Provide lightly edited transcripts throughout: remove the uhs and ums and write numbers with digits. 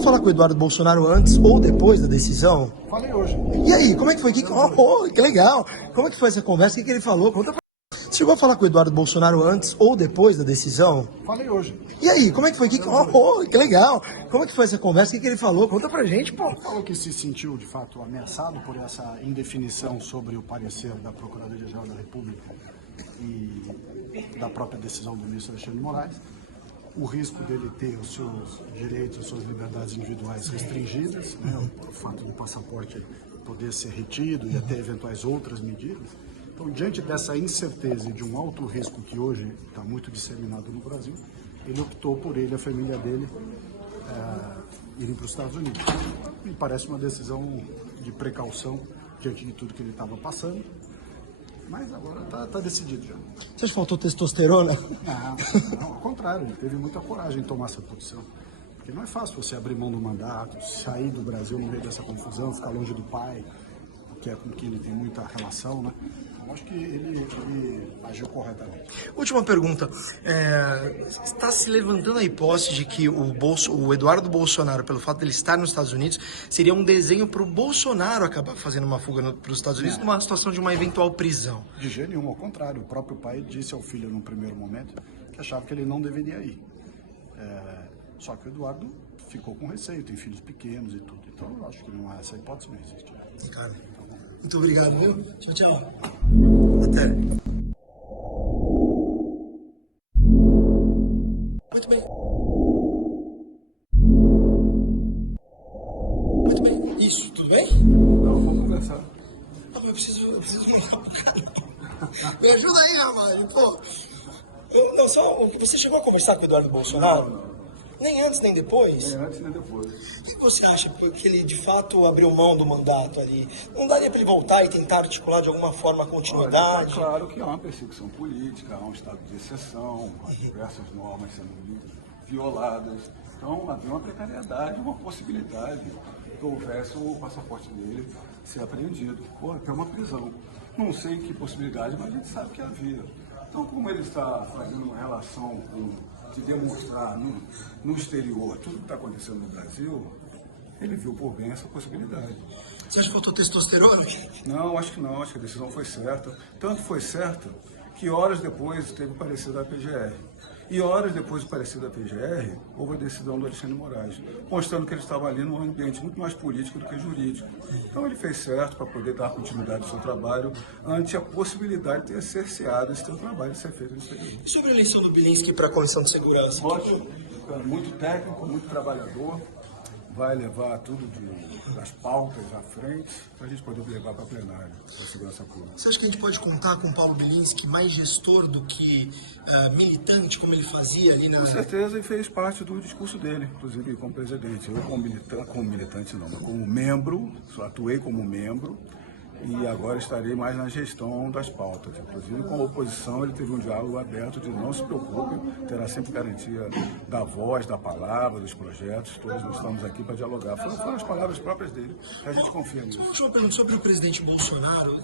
Chegou a falar com o Eduardo Bolsonaro antes ou depois da decisão? Falei hoje. E aí, como é que foi? Que legal! Como é que foi essa conversa? O que ele falou? Conta pra... Você chegou a falar com o Eduardo Bolsonaro antes ou depois da decisão? Falei hoje. E aí, como é que foi? Que legal! Como é que foi essa conversa? O que ele falou? Conta pra gente, pô. Falou que se sentiu, de fato, ameaçado por essa indefinição sobre o parecer da Procuradoria-Geral da República e da própria decisão do ministro Alexandre de Moraes. O risco dele ter os seus direitos, as suas liberdades individuais restringidas, né, o fato do passaporte poder ser retido e até eventuais outras medidas. Então, diante dessa incerteza e de um alto risco que hoje está muito disseminado no Brasil, ele optou por ele e a família dele irem para os Estados Unidos. Me parece uma decisão de precaução diante de tudo que ele estava passando, mas agora está decidido já. Você acha que faltou testosterona? Não, ao contrário, ele teve muita coragem em tomar essa posição. Porque não é fácil você abrir mão do mandato, sair do Brasil no meio dessa confusão, ficar longe do pai, que é com quem ele tem muita relação, né? Eu acho que ele agiu corretamente. Última pergunta. Está se levantando a hipótese de que o Eduardo Bolsonaro, pelo fato de ele estar nos Estados Unidos, seria um desenho para o Bolsonaro acabar fazendo uma fuga para os Estados Unidos numa situação de uma eventual prisão? De jeito nenhum, ao contrário. O próprio pai disse ao filho, num primeiro momento, que achava que ele não deveria ir. Só que o Eduardo ficou com receio, tem filhos pequenos e tudo. Então, eu acho que não há essa hipótese, não existe. Cara, muito obrigado, viu? Tchau, tchau. Até. Muito bem. Muito bem. Isso, tudo bem? Não, vamos conversar. Não, mas eu preciso ligar pro cara. Me ajuda aí, Ramalho, pô. Não, só, você chegou a conversar com o Eduardo Bolsonaro? Não. Nem antes, nem depois? Nem antes, nem depois. O que você acha que ele, de fato, abriu mão do mandato ali? Não daria para ele voltar e tentar articular de alguma forma a continuidade? É claro que há uma perseguição política, há um estado de exceção, há diversas normas sendo violadas. Então, havia uma precariedade, uma possibilidade que houvesse o passaporte dele ser apreendido, ou até uma prisão. Não sei que possibilidade, mas a gente sabe que havia. Então, como ele está fazendo uma relação de demonstrar no exterior tudo que está acontecendo no Brasil, ele viu por bem essa possibilidade. Você acha que faltou testosterona? Não, acho que não. Acho que a decisão foi certa. Tanto foi certa que horas depois teve o parecer da PGR. E horas depois do parecer da PGR, houve a decisão do Alexandre de Moraes, mostrando que ele estava ali num ambiente muito mais político do que jurídico. Então ele fez certo para poder dar continuidade ao seu trabalho, ante a possibilidade de ter cerceado esse seu trabalho de ser feito no exterior. E sobre a eleição do Bilinski para a Comissão de Segurança? Ótimo, muito técnico, muito trabalhador, vai levar tudo das pautas à frente para a gente poder levar para a plenária, para a segurança pública. Você acha que a gente pode contar com o Paulo Bilinski mais gestor do que militante, como ele fazia ali na... Com certeza, e fez parte do discurso dele, inclusive como presidente. Eu como militante não, mas como membro, só atuei como membro, e agora estarei mais na gestão das pautas. Inclusive, com a oposição, ele teve um diálogo aberto de não se preocupe, terá sempre garantia da voz, da palavra, dos projetos. Todos nós estamos aqui para dialogar. Foram as palavras próprias dele, a gente confia nisso. Uma pergunta sobre o presidente Bolsonaro.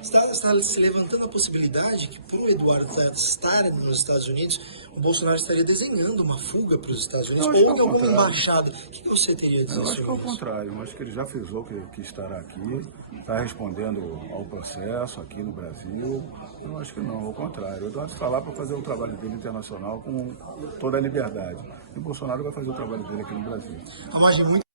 Está se levantando a possibilidade que, para o Eduardo estar nos Estados Unidos, o Bolsonaro estaria desenhando uma fuga para os Estados Unidos, ou em alguma embaixada. O que você teria a dizer sobre isso? Eu acho que é o contrário. Eu acho que ele já frisou que estará aqui, está respondendo ao processo aqui no Brasil. Eu acho que não, ao contrário. O Eduardo está lá para fazer o trabalho dele internacional com toda a liberdade. E o Bolsonaro vai fazer o trabalho dele aqui no Brasil. A imagem muito...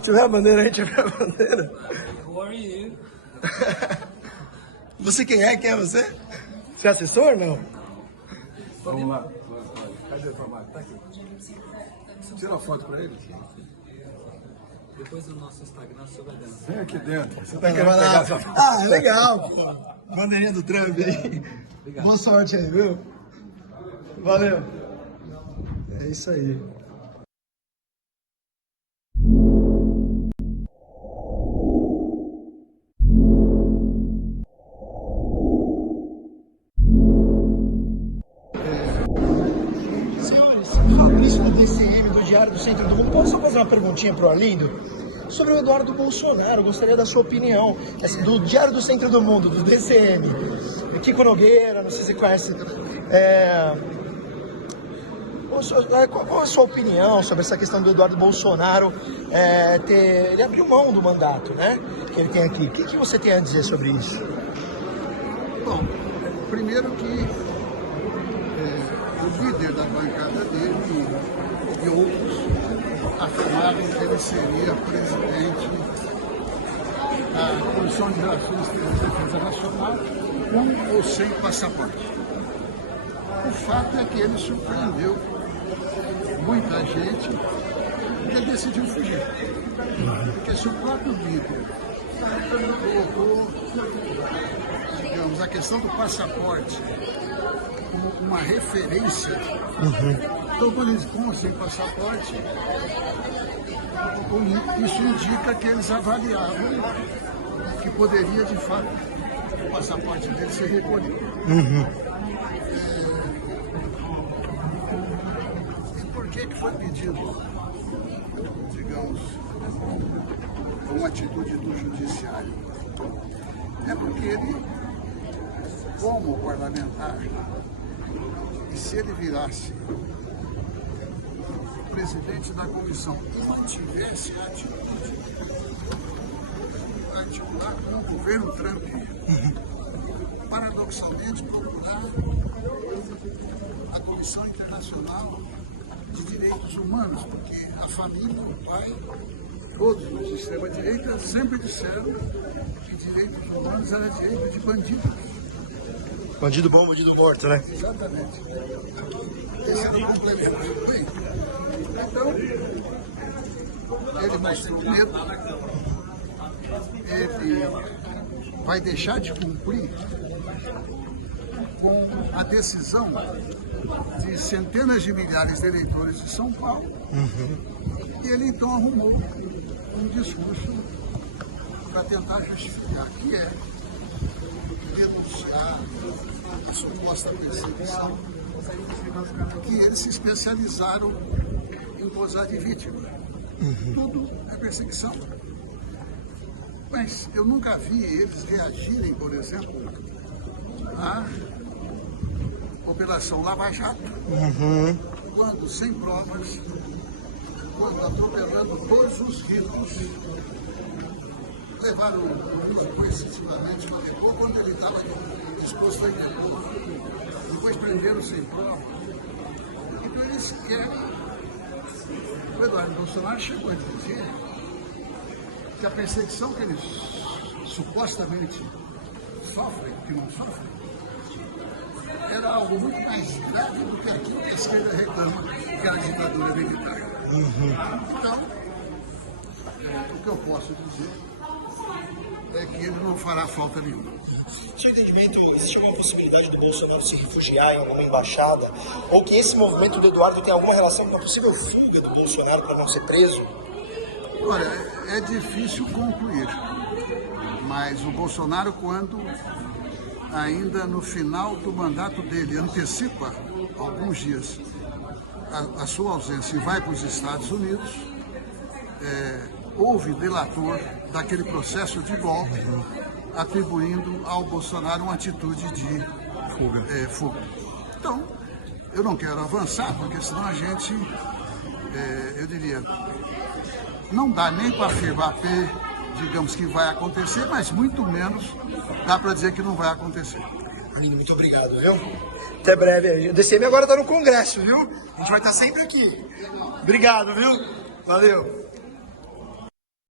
Tiver a bandeira aí, tiver a bandeira. Who are you? Você quem é? Quem é você? Você é assessor ou não? Vamos lá. Cadê o trabalho? Tá aqui. Tira uma foto para ele. Depois do nosso Instagram sobre a dança. Vem aqui dentro. Você Vai lá. Ah, legal, pô. Bandeirinha do Trump aí. Obrigado. Boa sorte aí, viu? Valeu. É isso aí. Senhores, Fabrício da DCM do Diário do Centro do Mundo. Posso só fazer uma perguntinha pro Arlindo? Sobre o Eduardo Bolsonaro, gostaria da sua opinião. Do Diário do Centro do Mundo, do DCM. Kiko Nogueira, não sei se você conhece. Qual a sua opinião sobre essa questão do Eduardo Bolsonaro ele abriu mão do mandato, né, que ele tem aqui? O que você tem a dizer sobre isso? Bom, primeiro que o líder da bancada dele e outros afirmaram que ele seria presidente da Comissão de Relações Exteriores e Defesa Nacional com ou sem passaporte. O fato é que ele surpreendeu muita gente e ele decidiu fugir. Porque se o próprio líder colocou, digamos, a questão do passaporte como uma referência, então quando eles com ou sem passaporte, isso indica que eles avaliavam que poderia de fato o passaporte dele ser recolhido. Por que foi pedido, digamos, uma atitude do judiciário? É porque ele, como parlamentar, e se ele virasse presidente da comissão e mantivesse a atitude articular com o governo Trump, paradoxalmente procurar a Comissão Internacional de Direitos Humanos, porque a família, o pai, todos os extrema-direita sempre disseram que direitos humanos era direito de bandidos. Bandido bom, bandido morto, né? Exatamente. Esse era o complemento. Bem, então, ele mostrou medo, ele vai deixar de cumprir com a decisão de centenas de milhares de eleitores de São Paulo. E ele então arrumou um discurso para tentar justificar que é denunciar a suposta perseguição, que eles se especializaram em posar de vítima. Tudo é perseguição. Mas eu nunca vi eles reagirem, por exemplo, à Operação Lava Jato, quando sem provas, quando atropelando todos os ritos, levaram o uso coercitivamente para depor quando ele estava disposto a ir depor, depois prenderam sem prova. Então eles querem. O Eduardo Bolsonaro chegou a dizer que a perseguição que eles supostamente sofrem, que não sofrem, era algo muito mais grave do que aquilo que a esquerda reclama, que era a ditadura militar. Então, o que eu posso dizer é que ele não fará falta nenhuma. Seu entendimento, existe alguma possibilidade do Bolsonaro se refugiar em alguma embaixada? Ou que esse movimento do Eduardo tem alguma relação com a possível fuga do Bolsonaro para não ser preso? Olha, é difícil concluir, mas o Bolsonaro, quando ainda no final do mandato dele antecipa alguns dias a sua ausência e vai para os Estados Unidos, houve delator daquele processo de golpe, atribuindo ao Bolsonaro uma atitude de fuga. Então, eu não quero avançar, porque senão a gente, eu diria, não dá nem para afirmar, digamos, que vai acontecer, mas muito menos dá para dizer que não vai acontecer. Muito obrigado, viu? Até breve. O DCM agora está no Congresso, viu? A gente vai estar sempre aqui. Obrigado, viu? Valeu.